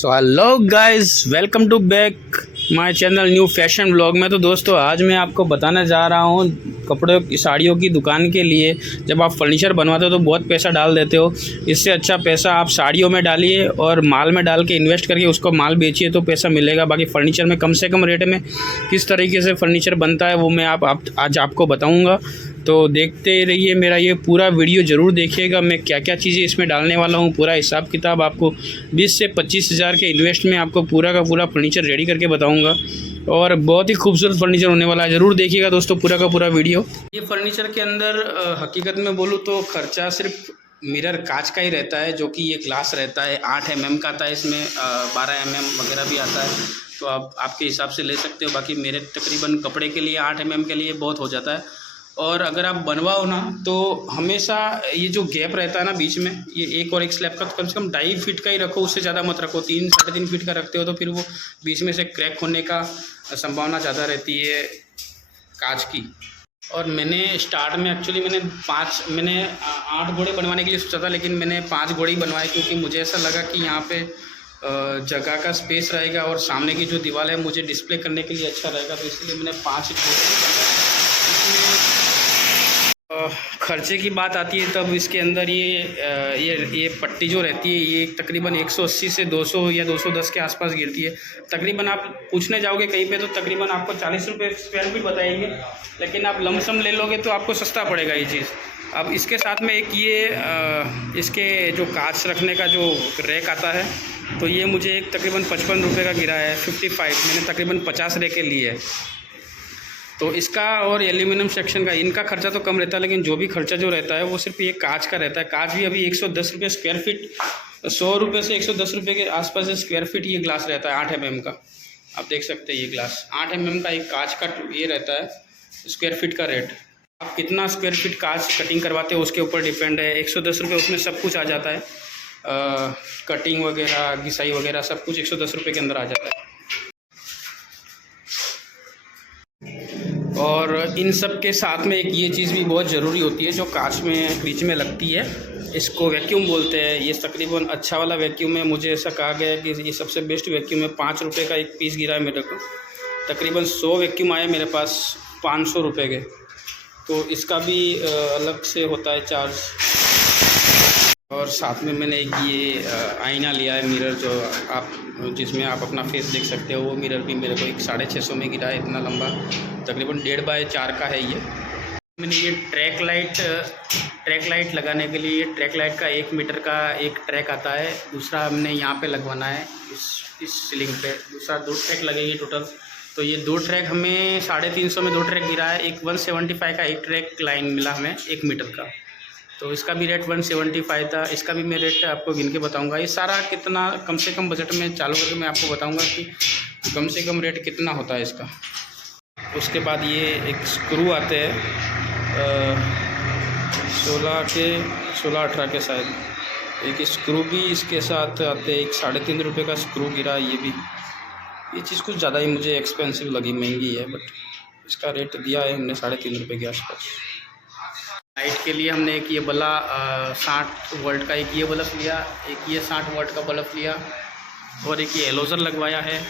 So hello guys, welcome to back my channel new fashion vlog में। तो दोस्तों आज मैं आपको बताने जा रहा हूँ कपड़ों की साड़ियों की दुकान के लिए जब आप फर्नीचर बनवाते हो तो बहुत पैसा डाल देते हो। इससे अच्छा पैसा आप साड़ियों में डालिए और माल में डाल के इन्वेस्ट करके उसको माल बेचिए तो पैसा मिलेगा। बाकी फ़र्नीचर में कम से कम रेट में किस तरीके से फ़र्नीचर बनता है वो मैं आज आपको बताऊँगा। तो देखते रहिए, मेरा ये पूरा वीडियो ज़रूर देखिएगा। मैं क्या क्या चीज़ें इसमें डालने वाला हूँ, पूरा हिसाब किताब आपको 20 से 25 हज़ार के इन्वेस्ट में आपको पूरा का पूरा फर्नीचर रेडी करके बताऊँगा। और बहुत ही खूबसूरत फर्नीचर होने वाला है, ज़रूर देखिएगा दोस्तों पूरा का पूरा वीडियो। ये फर्नीचर के अंदर हकीकत में बोलूँ तो खर्चा सिर्फ मिरर कांच का ही रहता है, जो कि ये ग्लास रहता है 8 mm का आता है, इसमें 12 mm वगैरह भी आता है, तो आप आपके हिसाब से ले सकते हो। बाकी मेरे तकरीबन कपड़े के लिए 8 mm के लिए बहुत हो जाता है। और अगर आप बनवाओ ना तो हमेशा ये जो गैप रहता है ना बीच में, ये एक और एक स्लैब का कम से कम 2.5 फीट का ही रखो, उससे ज़्यादा मत रखो। 3-3.5 फीट का रखते हो तो फिर वो बीच में से क्रैक होने का संभावना ज़्यादा रहती है कांच की। और मैंने स्टार्ट में एक्चुअली मैंने 8 घोड़े बनवाने के लिए सोचा था, लेकिन मैंने 5 घोड़े ही बनवाए क्योंकि मुझे ऐसा लगा कि यहाँ पे जगह का स्पेस रहेगा और सामने की जो दीवार है मुझे डिस्प्ले करने के लिए अच्छा रहेगा, तो इसलिए मैंने 5 घोड़े। खर्चे की बात आती है तब इसके अंदर ये पट्टी जो रहती है ये तकरीबन 180 से 200 या 210 के आसपास गिरती है। तकरीबन आप पूछने जाओगे कहीं पे तो तकरीबन आपको 40 रुपये स्क्वायर फीट बताएंगे, लेकिन आप लमसम ले लोगे तो आपको सस्ता पड़ेगा ये चीज़। अब इसके साथ में एक इसके जो कांच रखने का जो रैक आता है, तो ये मुझे एक तकरीबन 55 रुपये का गिरा है। 55 मैंने तकरीबन 50 रैके लिए है। तो इसका और एल्यूमिनियम सेक्शन का इनका खर्चा तो कम रहता है, लेकिन जो भी खर्चा जो रहता है वो सिर्फ ये कांच का रहता है। कांच भी अभी 110 रुपये स्क्वायर फीट, 100 रुपये से 110 रुपये के आसपास स्क्वायर फीट ये ग्लास रहता है 8 mm का। आप देख सकते हैं ये ग्लास 8 mm का एक कांच का ये रहता है स्क्वायर फीट का रेट। आप कितना स्क्वायर फीट कांच कटिंग करवाते हो उसके ऊपर डिपेंड है। 110 रुपये उसमें सब कुछ आ जाता है, कटिंग वगैरह घिसाई वगैरह सब कुछ 110 रुपये के अंदर आ जाता है। और इन सब के साथ में एक ये चीज़ भी बहुत ज़रूरी होती है जो कांच में बीच में लगती है, इसको वैक्यूम बोलते हैं। ये तकरीबन अच्छा वाला वैक्यूम है, मुझे ऐसा कहा गया है कि ये सबसे बेस्ट वैक्यूम है। 5 रुपये का एक पीस गिरा है मेरे को, तकरीबन 100 वैक्यूम आए मेरे पास 500 रुपये के। तो इसका भी अलग से होता है चार्ज। और साथ में मैंने एक ये आईना लिया है, मिरर जो जिसमें आप अपना फेस देख सकते हो, वो मिरर भी मेरे को एक 650 में गिरा है, इतना लंबा, तकरीबन 1.5 बाय 4 का है ये। मैंने ये ट्रैक लाइट लगाने के लिए, ट्रैक लाइट का 1 मीटर का एक ट्रैक आता है, दूसरा हमने यहाँ पे लगवाना है इस सीलिंग पे, दूसरा 2 ट्रैक लगेगी टोटल। तो ये 2 ट्रैक हमें 350 में 2 ट्रैक गिरा है। एक 175 का एक ट्रैक लाइन मिला हमें 1 मीटर का, तो इसका भी रेट 175 था। इसका भी मैं रेट आपको गिन के बताऊंगा। ये सारा कितना कम से कम बजट में चालू करके मैं आपको बताऊंगा कि कम से कम रेट कितना होता है इसका। उसके बाद ये एक स्क्रू आते हैं 16-18 के शायद, एक स्क्रू भी इसके साथ आते हैं। एक 3.5 रुपये का स्क्रू गिरा। ये चीज़ कुछ ज़्यादा ही मुझे एक्सपेंसिव लगी, महंगी है, बट इसका रेट दिया है हमने 3.5 रुपये के आसपास। लाइट के लिए हमने एक ये बल्ला 60 वोल्ट का एक ये बल्ब लिया, एक ये 60 वोल्ट का बल्ब लिया, और एक ये एलोजर लगवाया है।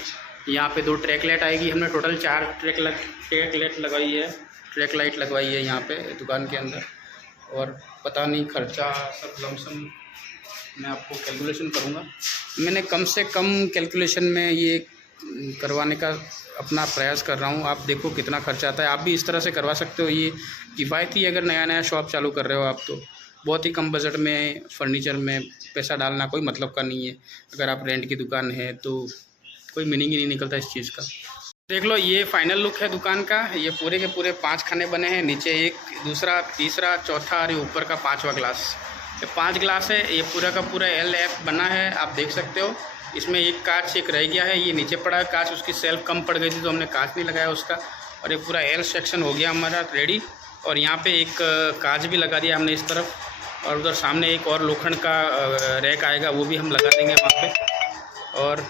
यहाँ पे 2 ट्रैक लाइट आएगी। हमने टोटल 4 ट्रैक लाइट लगवाई है, ट्रैक लाइट लगवाई है यहाँ पे दुकान के अंदर। और पता नहीं खर्चा सब लमसम मैं आपको कैलकुलेशन करूँगा। मैंने कम से कम कैलकुलेशन में ये करवाने का अपना प्रयास कर रहा हूँ। आप देखो कितना खर्चा आता है, आप भी इस तरह से करवा सकते हो। ये किफ़ायती, अगर नया शॉप चालू कर रहे हो आप तो बहुत ही कम बजट में फर्नीचर में पैसा डालना कोई मतलब का नहीं है। अगर आप रेंट की दुकान है तो कोई मीनिंग ही नहीं निकलता इस चीज़ का। देख लो ये फाइनल लुक है दुकान का। ये पूरे के पूरे 5 खाने बने हैं, नीचे 1, दूसरा, तीसरा, चौथा और ये ऊपर का 5वां ग्लास। ये 5 ग्लास है, ये पूरा का पूरा LF बना है, आप देख सकते हो। इसमें एक कांच एक रह गया है, ये नीचे पड़ा है कांच, उसकी सेल्फ कम पड़ गई थी तो हमने कांच नहीं लगाया उसका। और ये पूरा L सेक्शन हो गया हमारा रेडी। और यहाँ पे एक कांच भी लगा दिया हमने इस तरफ, और उधर सामने एक और लोखंड का रैक आएगा, वो भी हम लगा देंगे वहाँ पे। और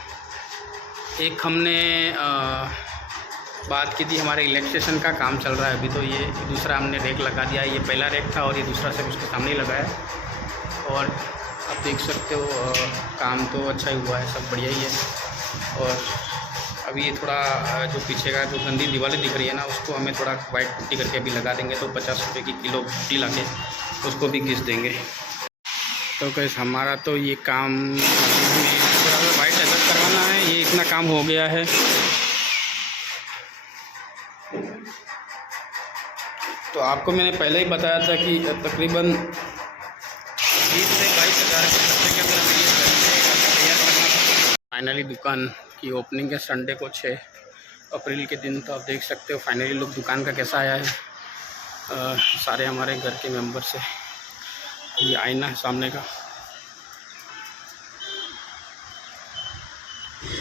एक हमने बात की थी, हमारे इलेक्ट्रिशियन का काम चल रहा है अभी, तो ये दूसरा हमने रैक लगा दिया है। ये पहला रैक था और ये दूसरा से उसके सामने ही लगा है। और अब देख सकते हो काम तो अच्छा ही हुआ है, सब बढ़िया ही है। और अभी ये थोड़ा जो पीछे का जो गंदी दीवारें दिख रही है ना, उसको हमें थोड़ा वाइट पुट्टी करके अभी लगा देंगे, तो 50 रुपये की किलो पुट्टी ला के उसको भी घिस देंगे। तो कैसे हमारा तो ये काम थोड़ा सा वाइट एडजस्ट करवाना है, ये इतना काम हो गया है। तो आपको मैंने पहले ही बताया था कि तकरीबन 20 से 22 हज़ार के खर्चे के अंदर हमें ये तैयार करना था। फाइनली दुकान की ओपनिंग है संडे को 6 अप्रैल के दिन। तो आप देख सकते हो फाइनली लुक दुकान का कैसा आया है। सारे हमारे घर के मेंबर से ये आईना है सामने का।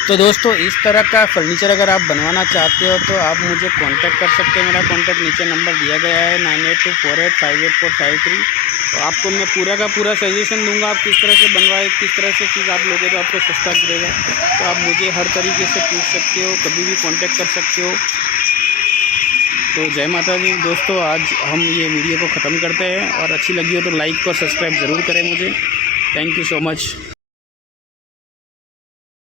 तो दोस्तों इस तरह का फर्नीचर अगर आप बनवाना चाहते हो तो आप मुझे कांटेक्ट कर सकते हैं। मेरा कांटेक्ट नीचे नंबर दिया गया है 9824858453। तो आपको मैं पूरा का पूरा सजेशन दूंगा आप किस तरह से बनवाए, किस तरह से चीज़ आप लोगे तो आपको सस्ता गिरेगा। तो आप मुझे हर तरीके से पूछ सकते हो, कभी भी कांटेक्ट कर सकते हो। तो जय माता दी दोस्तों, आज हम ये वीडियो को ख़त्म करते हैं और अच्छी लगी हो तो लाइक और सब्सक्राइब ज़रूर करें मुझे। Thank you so much.